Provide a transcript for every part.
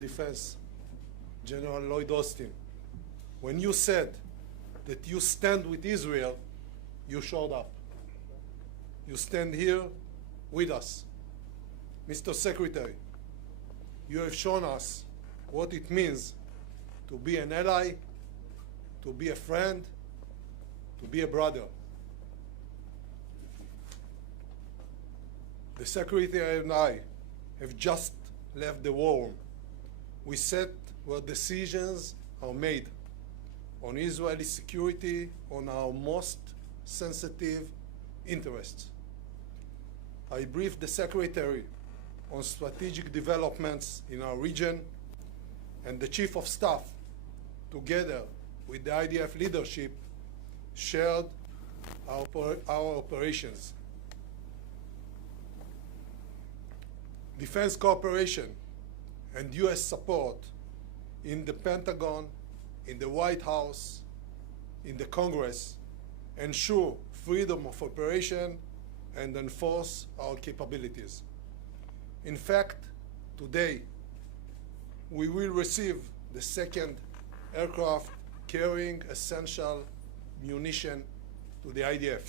Defense, General Lloyd Austin, when you said that you stand with Israel, you showed up. You stand here with us. Mr. Secretary, you have shown us what it means to be an ally, to be a friend, to be a brother. The Secretary and I have just left the war room. We sat where decisions are made on Israeli security, on our most sensitive interests. I briefed the Secretary on strategic developments in our region, and the Chief of Staff, together with the IDF leadership, shared our operations. Defense cooperation and U.S. support in the Pentagon, in the White House, in the Congress, ensure freedom of operation and enforce our capabilities. In fact, today, we will receive the second aircraft carrying essential munition to the IDF.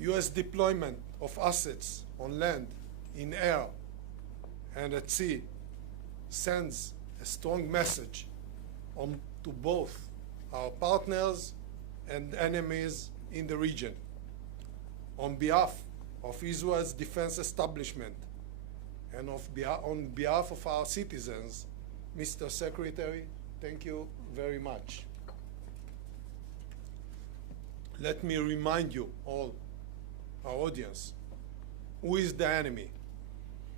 U.S. deployment of assets on land, in air, and at sea sends a strong message to both our partners and enemies in the region. On behalf of Israel's defense establishment and on behalf of our citizens, Mr. Secretary, thank you very much. Let me remind you all, our audience, who is the enemy?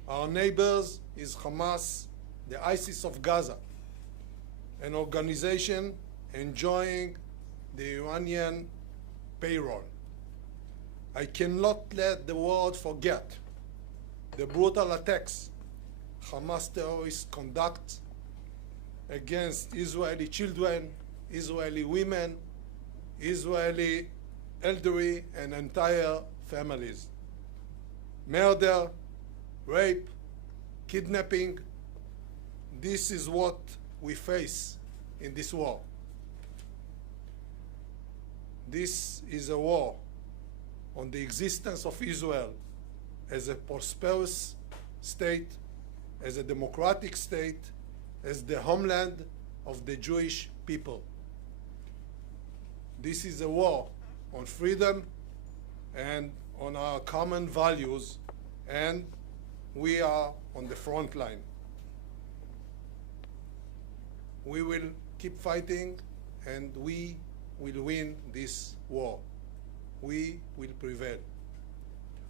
Our neighbors is Hamas, the ISIS of Gaza, an organization enjoying the Iranian payroll. I cannot let the world forget the brutal attacks Hamas terrorists conduct against Israeli children, Israeli women, Israeli elderly, and entire families. Murder, rape, kidnapping, this is what we face in this war. This is a war on the existence of Israel as a prosperous state, as a democratic state, as the homeland of the Jewish people. This is a war on freedom and on our common values, and we are on the front line. We will keep fighting, and we will win this war. We will prevail.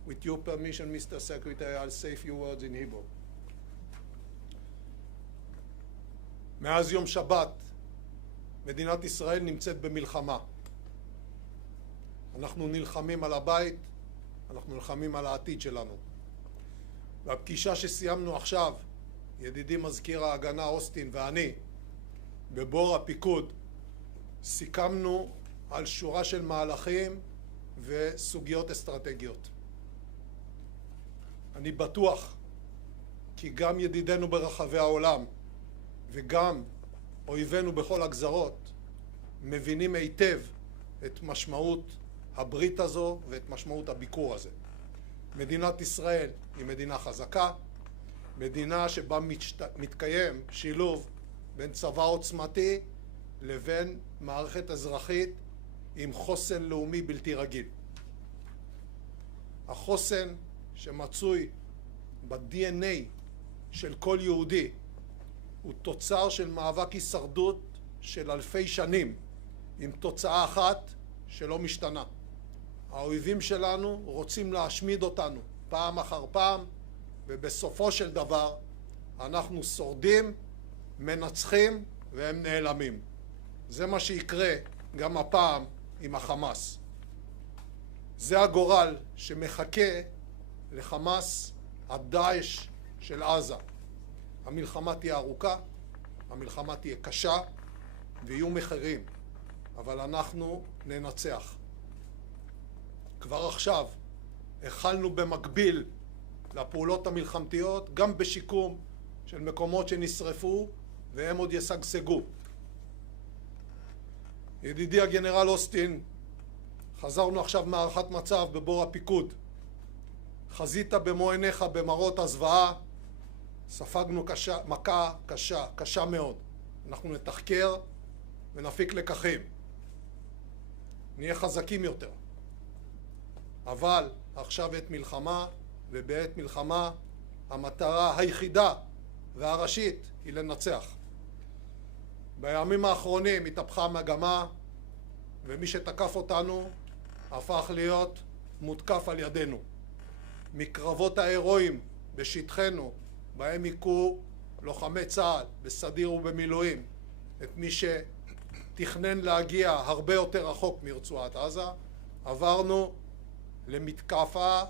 With your permission, Mr. Secretary, I'll say a few words in Hebrew. מאז יום שבת, מדינת ישראל נמצאת במלחמה. אנחנו נלחמים על הבית, אנחנו נלחמים על העתיד שלנו. והפגישה שסיימנו עכשיו, ידידי מזכיר ההגנה אוסטין ואני, בבור הפיקוד, סיכמנו על שורה של מהלכים וסוגיות אסטרטגיות. אני בטוח כי גם ידידינו ברחבי העולם וגם אויבינו בכל הגזרות מבינים היטב את משמעות הברית הזו ואת משמעות הביקור הזה. מדינת ישראל היא מדינה חזקה, מדינה שבה מתקיים שילוב בין צבא עוצמתי לבין מערכת אזרחית עם חוסן לאומי בלתי רגיל. החוסן שמצוי ב-DNA של כל יהודי הוא תוצר של מאבק הישרדות של אלפי שנים, עם תוצאה אחת שלא משתנה. האויבים שלנו רוצים להשמיד אותנו פעם אחר פעם, ובסופו של דבר אנחנו שורדים, מנצחים והם נעלמים. זה מה שיקרה גם הפעם עם החמאס. זה הגורל שמחכה לחמאס הדאעש של עזה. המלחמה תהיה ארוכה, המלחמה תהיה קשה, ויהיו מחירים, אבל אנחנו ננצח. כבר עכשיו החלנו במקביל לפעולות המלחמתיות גם בשיקום של מקומות שנשרפו והם עוד ישגשגו. ידידי הגנרל אוסטין, חזרנו עכשיו מהערכת מצב בבור הפיקוד. חזית במו עיניך במראות הזוועה, ספגנו מכה קשה מאוד. אנחנו נתחקר ונפיק לקחים. נהיה חזקים יותר. אבל עכשיו עת מלחמה, ובעת מלחמה המטרה היחידה והראשית היא לנצח. בימים האחרונים התהפכה המגמה, ומי שתקף אותנו הפך להיות מותקף על ידינו. מקרבות ההירואיים בשטחנו, בהם היכו לוחמי צה"ל בסדיר ובמילואים את מי שתכנן להגיע הרבה יותר רחוק מרצועת עזה, עברנו למתקפה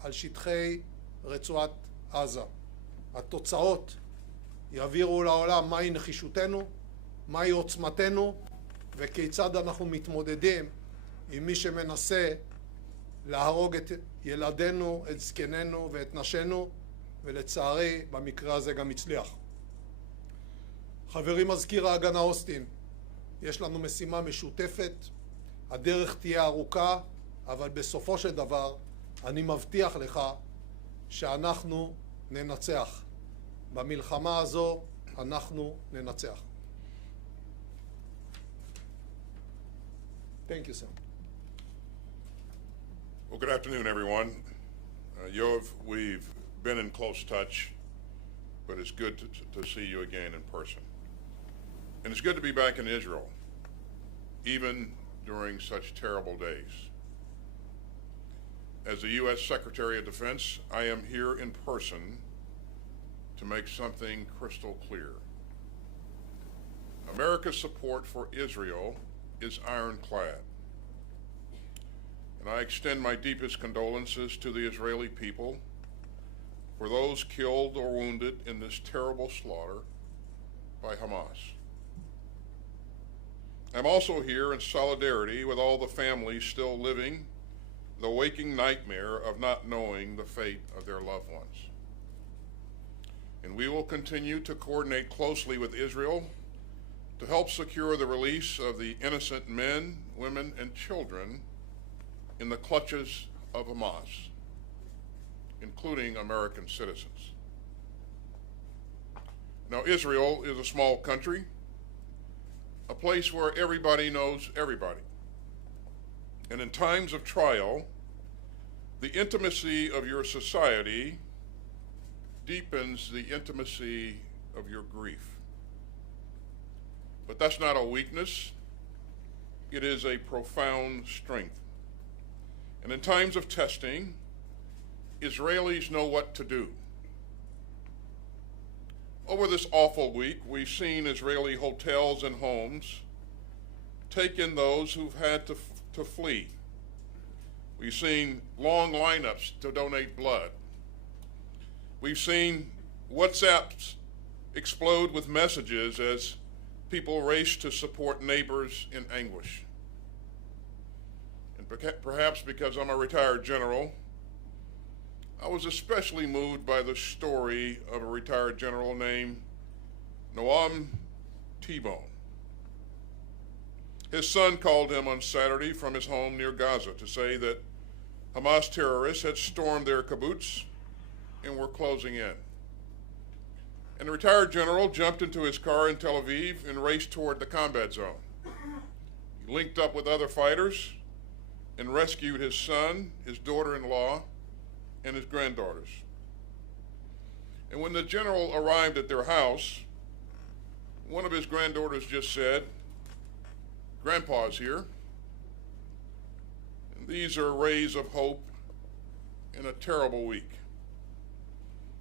על שטחי רצועת עזה. התוצאות יעבירו לעולם מהי נחישותנו, מהי עוצמתנו, וכיצד אנחנו מתמודדים עם מי שמנסה להרוג את ילדינו, את זקנינו ואת נשינו, ולצערי במקרה הזה גם הצליח. חברי מזכיר ההגנה אוסטין, יש לנו משימה משותפת, הדרך תהיה ארוכה, אבל בסופו של דבר אני מבטיח לך שאנחנו ננצח. במלחמה הזו אנחנו ננצח. Thank you, sir. Well, good afternoon, everyone. Yoav, we've been in close touch, but it's good to see you again in person. And it's good to be back in Israel, even during such terrible days. As the U.S. Secretary of Defense, I am here in person to make something crystal clear. America's support for Israel is ironclad. And I extend my deepest condolences to the Israeli people for those killed or wounded in this terrible slaughter by Hamas. I'm also here in solidarity with all the families still living the waking nightmare of not knowing the fate of their loved ones. And we will continue to coordinate closely with Israel to help secure the release of the innocent men, women, and children in the clutches of Hamas, including American citizens. Now, Israel is a small country, a place where everybody knows everybody. And in times of trial, the intimacy of your society deepens the intimacy of your grief. But that's not a weakness. It is a profound strength. And in times of testing, Israelis know what to do. Over this awful week, we've seen Israeli hotels and homes take in those who've had to flee. We've seen long lineups to donate blood. We've seen WhatsApps explode with messages as people race to support neighbors in anguish. And perhaps because I'm a retired general, I was especially moved by the story of a retired general named Noam T-Bone. His son called him on Saturday from his home near Gaza to say that Hamas terrorists had stormed their kibbutz and were closing in. And the retired general jumped into his car in Tel Aviv and raced toward the combat zone. He linked up with other fighters and rescued his son, his daughter-in-law, and his granddaughters. And when the general arrived at their house, one of his granddaughters just said, "Grandpa's here." And these are rays of hope in a terrible week.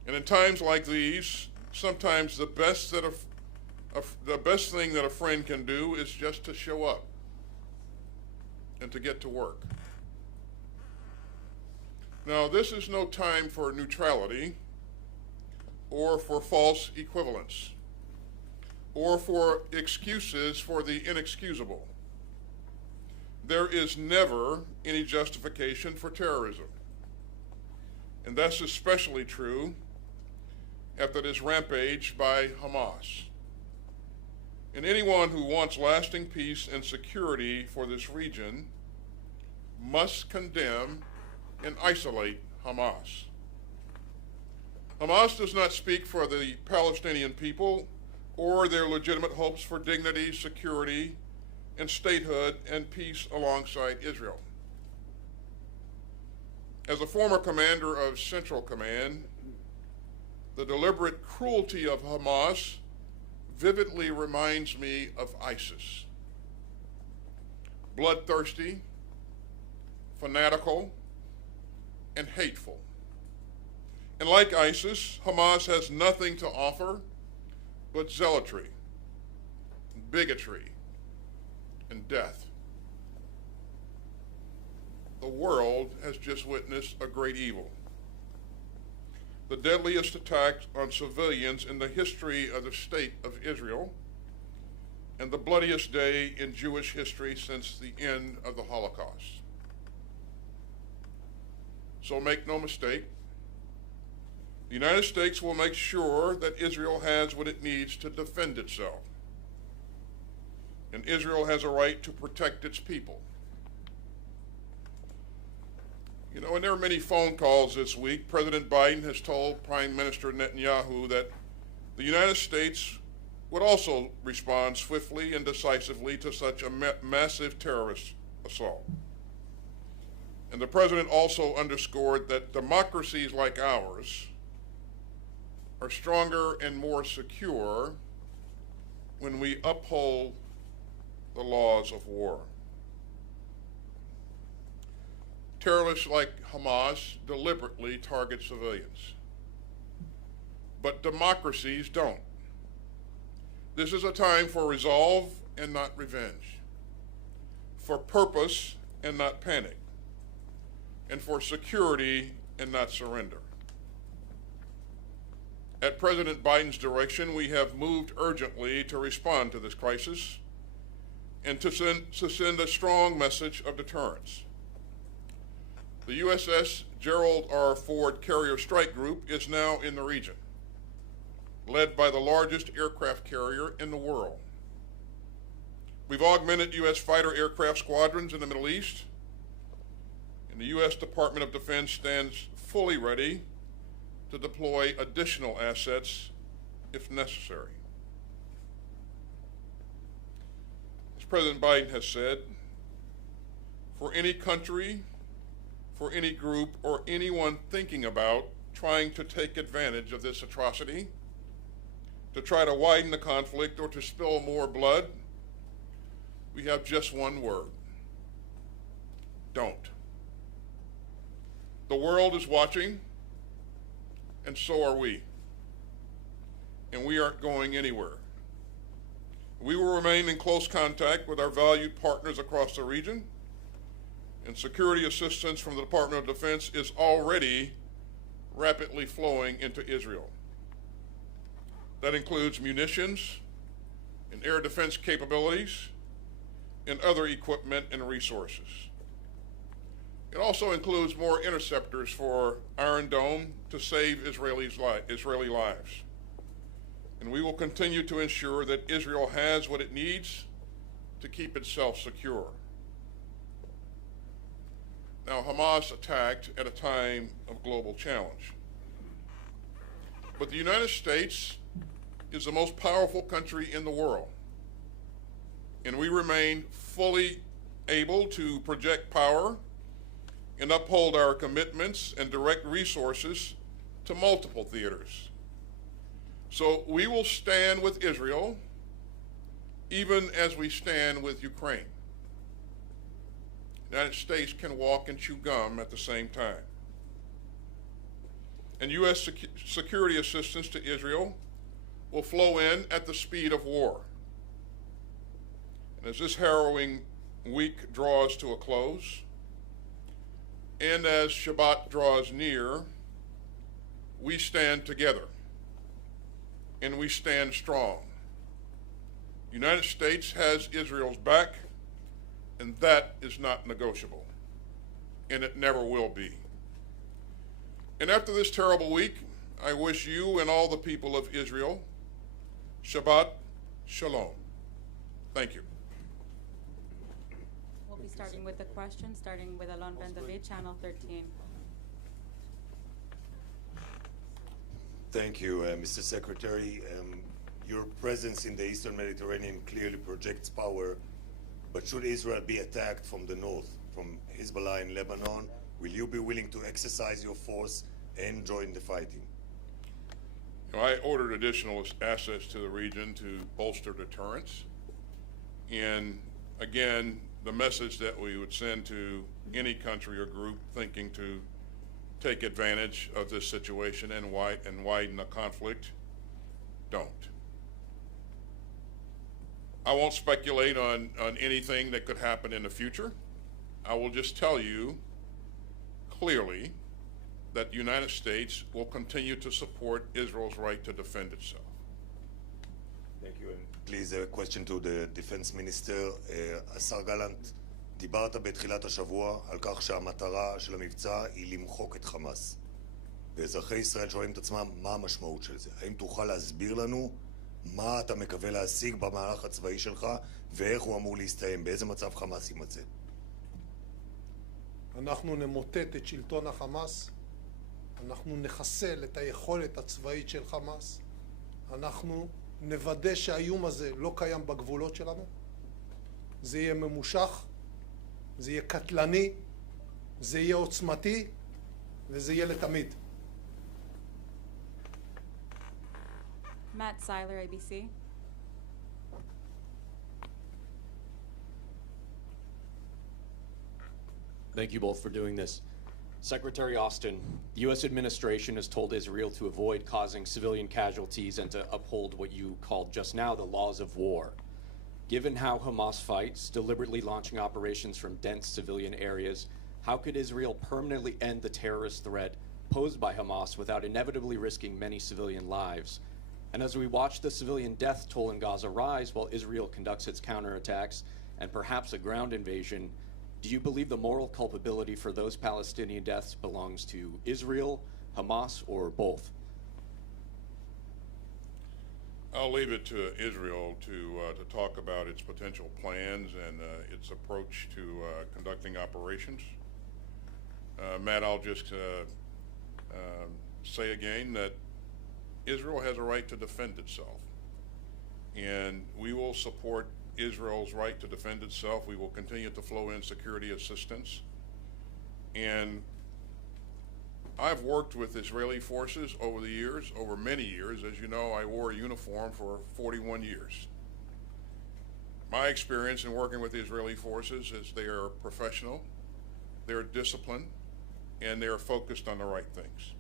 And in times like these, sometimes the best thing that a friend can do is just to show up and to get to work. Now, this is no time for neutrality or for false equivalence or for excuses for the inexcusable. There is never any justification for terrorism. And that's especially true after this rampage by Hamas. And anyone who wants lasting peace and security for this region must condemn and isolate Hamas. Hamas does not speak for the Palestinian people or their legitimate hopes for dignity, security, and statehood and peace alongside Israel. As a former commander of Central Command, the deliberate cruelty of Hamas vividly reminds me of ISIS. Bloodthirsty, fanatical, and hateful. And like ISIS, Hamas has nothing to offer but zealotry, bigotry, and death. The world has just witnessed a great evil. The deadliest attack on civilians in the history of the state of Israel, and the bloodiest day in Jewish history since the end of the Holocaust. So make no mistake, the United States will make sure that Israel has what it needs to defend itself. And Israel has a right to protect its people. You know, and there are many phone calls this week. President Biden has told Prime Minister Netanyahu that the United States would also respond swiftly and decisively to such a massive terrorist assault. And the president also underscored that democracies like ours are stronger and more secure when we uphold the laws of war. Terrorists like Hamas deliberately target civilians, but democracies don't. This is a time for resolve and not revenge, for purpose and not panic, and for security and not surrender. At President Biden's direction, we have moved urgently to respond to this crisis and to send a strong message of deterrence. The USS Gerald R. Ford Carrier Strike Group is now in the region, led by the largest aircraft carrier in the world. We've augmented U.S. fighter aircraft squadrons in the Middle East, and the U.S. Department of Defense stands fully ready to deploy additional assets if necessary. As President Biden has said, for any country, for any group, or anyone thinking about trying to take advantage of this atrocity, to try to widen the conflict or to spill more blood, we have just one word: don't. The world is watching, and so are we. And we aren't going anywhere. We will remain in close contact with our valued partners across the region, and security assistance from the Department of Defense is already rapidly flowing into Israel. That includes munitions and air defense capabilities and other equipment and resources. It also includes more interceptors for Iron Dome to save Israeli lives. And we will continue to ensure that Israel has what it needs to keep itself secure. Now, Hamas attacked at a time of global challenge. But the United States is the most powerful country in the world, and we remain fully able to project power and uphold our commitments and direct resources to multiple theaters. So we will stand with Israel even as we stand with Ukraine. The United States can walk and chew gum at the same time. And U.S. security assistance to Israel will flow in at the speed of war. And as this harrowing week draws to a close, and as Shabbat draws near, we stand together, and we stand strong. The United States has Israel's back, and that is not negotiable, and it never will be. And after this terrible week, I wish you and all the people of Israel Shabbat Shalom. Thank you. We'll be starting with the questions, starting with Alon Ben David, Channel 13. Thank you, Mr. Secretary. Your presence in the Eastern Mediterranean clearly projects power, but should Israel be attacked from the north, from Hezbollah in Lebanon, will you be willing to exercise your force and join the fighting? I ordered additional assets to the region to bolster deterrence. And again, the message that we would send to any country or group thinking to take advantage of this situation and widen the conflict, don't. I won't speculate on anything that could happen in the future. I will just tell you clearly that the United States will continue to support Israel's right to defend itself. Thank you. And please, a question to the Defense Minister. השר גלנט, דיברת בתחילת השבוע על כך שהמטרה של המבצע היא למחוק את חמאס. ואזרחי ישראל שואלים את עצמם מה המשמעות של זה. האם תוכל להסביר לנו מה אתה מקווה להשיג במהלך הצבאי שלך ואיך הוא אמור להסתיים? באיזה מצב חמאס יימצא? אנחנו נמוטט את שלטון החמאס, אנחנו נחסל את היכולת הצבאית של חמאס, אנחנו נוודא שהאיום הזה לא קיים בגבולות שלנו, זה יהיה ממושך, זה יהיה קטלני, זה יהיה עוצמתי וזה יהיה לתמיד. Matt Seiler, ABC. Thank you both for doing this. Secretary Austin, the U.S. administration has told Israel to avoid causing civilian casualties and to uphold what you called just now the laws of war. Given how Hamas fights, deliberately launching operations from dense civilian areas, how could Israel permanently end the terrorist threat posed by Hamas without inevitably risking many civilian lives? And as we watch the civilian death toll in Gaza rise while Israel conducts its counterattacks and perhaps a ground invasion, do you believe the moral culpability for those Palestinian deaths belongs to Israel, Hamas, or both? I'll leave it to Israel to talk about its potential plans and its approach to conducting operations. Matt, I'll just say again that Israel has a right to defend itself, and we will support Israel's right to defend itself. We will continue to flow in security assistance. And I've worked with Israeli forces over the years, over many years. As you know, I wore a uniform for 41 years. My experience in working with the Israeli forces is they are professional, they're disciplined, and they're focused on the right things.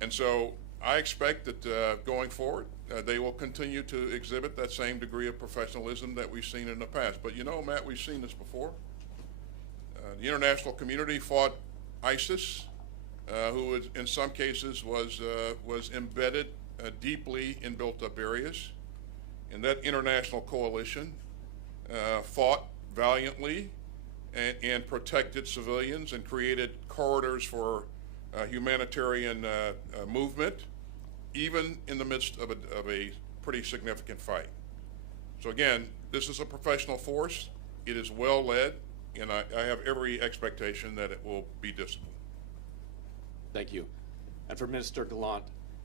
And so I expect that going forward, they will continue to exhibit that same degree of professionalism that we've seen in the past. But you know, Matt, we've seen this before. The international community fought ISIS, who in some cases was embedded deeply in built-up areas. And that international coalition fought valiantly and protected civilians and created corridors for humanitarian movement, even in the midst of a pretty significant fight. So again, this is a professional force. It is well led, and I have every expectation that it will be disciplined. Thank you. And for Minister Gallant,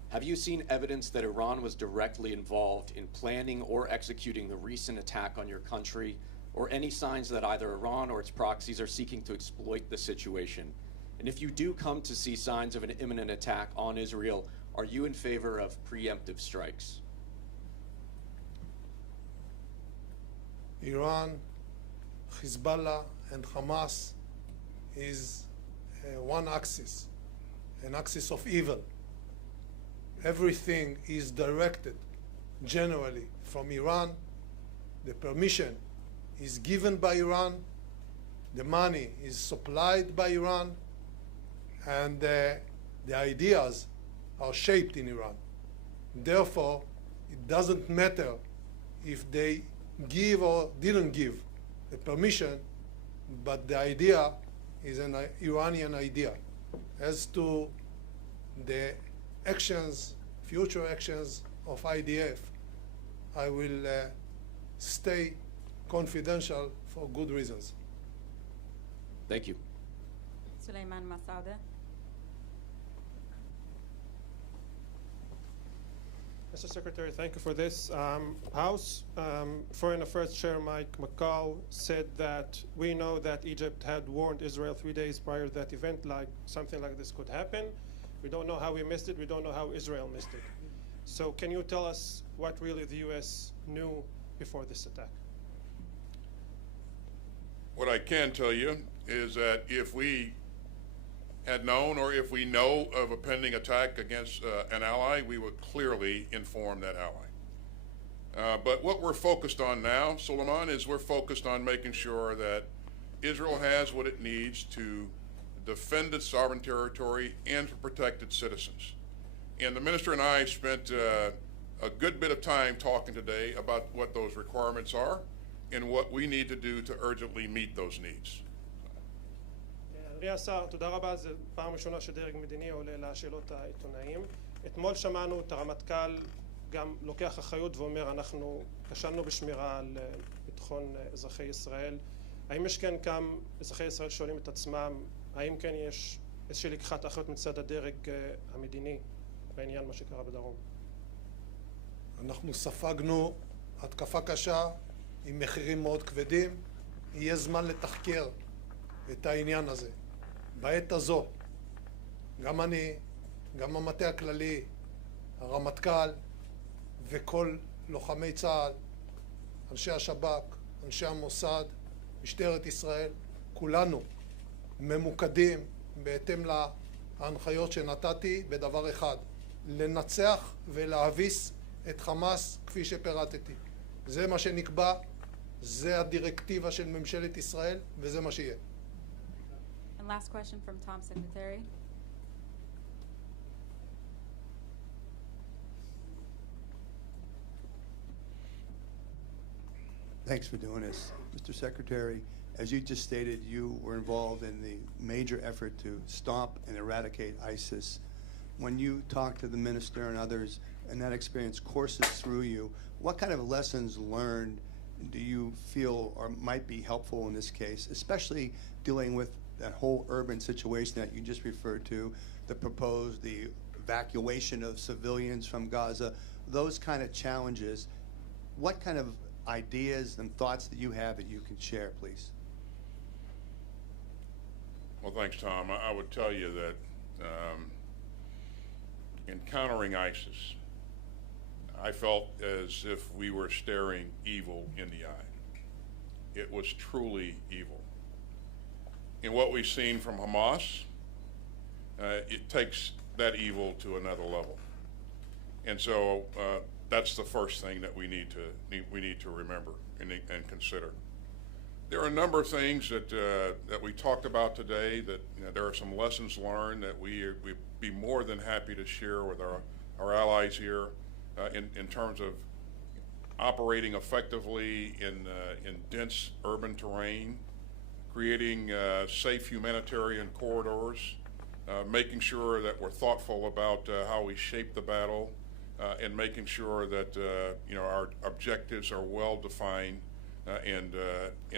have you seen evidence that Iran was directly involved in planning or executing the recent attack on your country, or any signs that either Iran or its proxies are seeking to exploit the situation? And if you do come to see signs of an imminent attack on Israel, are you in favor of preemptive strikes? Iran, Hezbollah, and Hamas is one axis, an axis of evil. Everything is directed generally from Iran. The permission is given by Iran. The money is supplied by Iran. And the ideas are shaped in Iran. Therefore, it doesn't matter if they give or didn't give the permission, but the idea is an Iranian idea. As to the actions, future actions of IDF, I will stay confidential for good reasons. Thank you. Suleiman Masada. Mr. Secretary, thank you for this. House Foreign Affairs Chair Mike McCall said that we know that Egypt had warned Israel 3 days prior to that event, like something like this could happen. We don't know how we missed it. We don't know how Israel missed it. So can you tell us what really the U.S. knew before this attack? What I can tell you is that if we had known or if we know of a pending attack against an ally, we would clearly inform that ally. But what we're focused on now, Suleiman, is we're focused on making sure that Israel has what it needs to defend its sovereign territory and to protect its citizens. And the minister and I spent a good bit of time talking today about what those requirements are and what we need to do to urgently meet those needs. אדוני השר, תודה רבה. זו פעם ראשונה שדרג מדיני עולה לשאלות העיתונאים. אתמול שמענו את הרמטכ"ל גם לוקח אחריות ואומר אנחנו כשלנו בשמירה על ביטחון אזרחי ישראל. האם יש כן גם אזרחי ישראל שואלים את עצמם, האם כן יש איזושהי לקיחת אחריות מצד הדרג המדיני בעניין מה שקרה בדרום? אנחנו ספגנו התקפה קשה עם מחירים מאוד כבדים. יהיה זמן לתחקר את העניין הזה. בעת הזו, גם אני, גם המטה הכללי, הרמטכ"ל וכל לוחמי צה"ל, אנשי השב"כ, אנשי המוסד, משטרת ישראל, כולנו ממוקדים בהתאם להנחיות שנתתי בדבר אחד, לנצח ולהביס את חמאס כפי שפירטתי. זה מה שנקבע, זה הדירקטיבה של ממשלת ישראל וזה מה שיהיה. And last question from Tom Secretary. Thanks for doing this. Mr. Secretary, as you just stated, you were involved in the major effort to stop and eradicate ISIS. When you talk to the minister and others, and that experience courses through you, what kind of lessons learned do you feel or might be helpful in this case, especially dealing with that whole urban situation that you just referred to, the evacuation of civilians from Gaza, those kind of challenges? What kind of ideas and thoughts that you have that you can share, please? Well, thanks, Tom. I would tell you that encountering ISIS, I felt as if we were staring evil in the eye. It was truly evil. And what we've seen from Hamas, it takes that evil to another level. And so that's the first thing that we need to remember and consider. There are a number of things that we talked about today that there are some lessons learned that we'd be more than happy to share with our allies here in terms of operating effectively in dense urban terrain, creating safe humanitarian corridors, making sure that we're thoughtful about how we shape the battle, and making sure that our objectives are well defined, and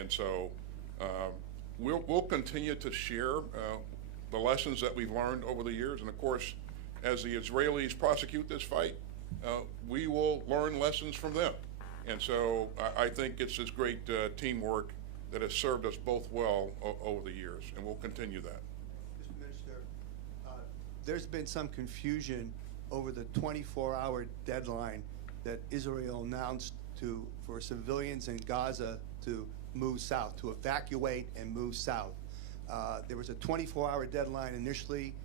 so we'll continue to share the lessons that we've learned over the years, and of course, as the Israelis prosecute this fight, we will learn lessons from them, and so I think it's this great teamwork that has served us both well over the years, and we'll continue that. Mr. Minister, there's been some confusion over the 24-hour deadline that Israel announced for civilians in Gaza to move south, to evacuate and move south. There was a 24-hour deadline initially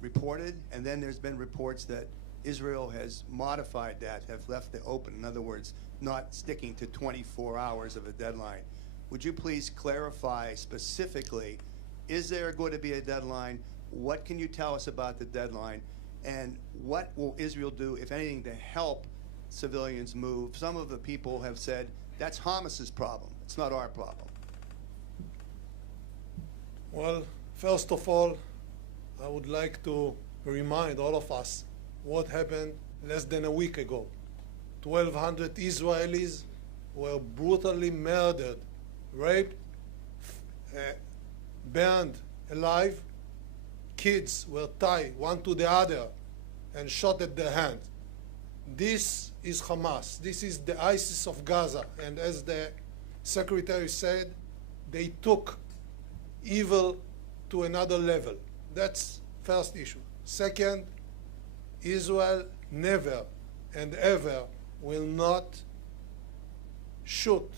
reported, and then there's been reports that Israel has modified that, have left it open. In other words, not sticking to 24 hours of a deadline. Would you please clarify specifically, is there going to be a deadline? What can you tell us about the deadline? And what will Israel do, if anything, to help civilians move? Some of the people have said that's Hamas's problem. It's not our problem. Well, first of all, I would like to remind all of us what happened less than a week ago. 1,200 Israelis were brutally murdered, raped, burned alive. Kids were tied one to the other and shot at their hand. This is Hamas. This is the ISIS of Gaza. And as the secretary said, they took evil to another level. That's first issue. Second, Israel never and ever will not shoot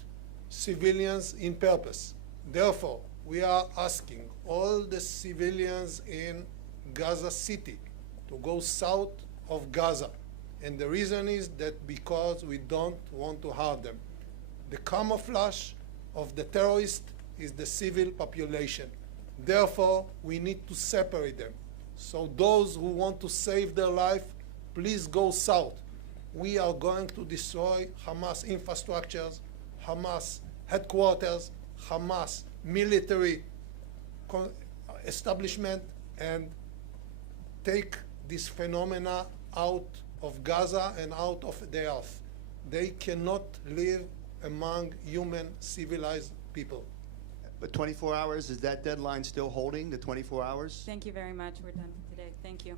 civilians in purpose. Therefore, we are asking all the civilians in Gaza City to go south of Gaza. And the reason is that because we don't want to harm them. The camouflage of the terrorist is the civil population. Therefore, we need to separate them. So those who want to save their life, please go south. We are going to destroy Hamas infrastructures, Hamas headquarters, Hamas military establishment, and take this phenomena out of Gaza and out of the earth. They cannot live among human civilized people. But 24 hours, is that deadline still holding, the 24 hours? Thank you very much. We're done today. Thank you.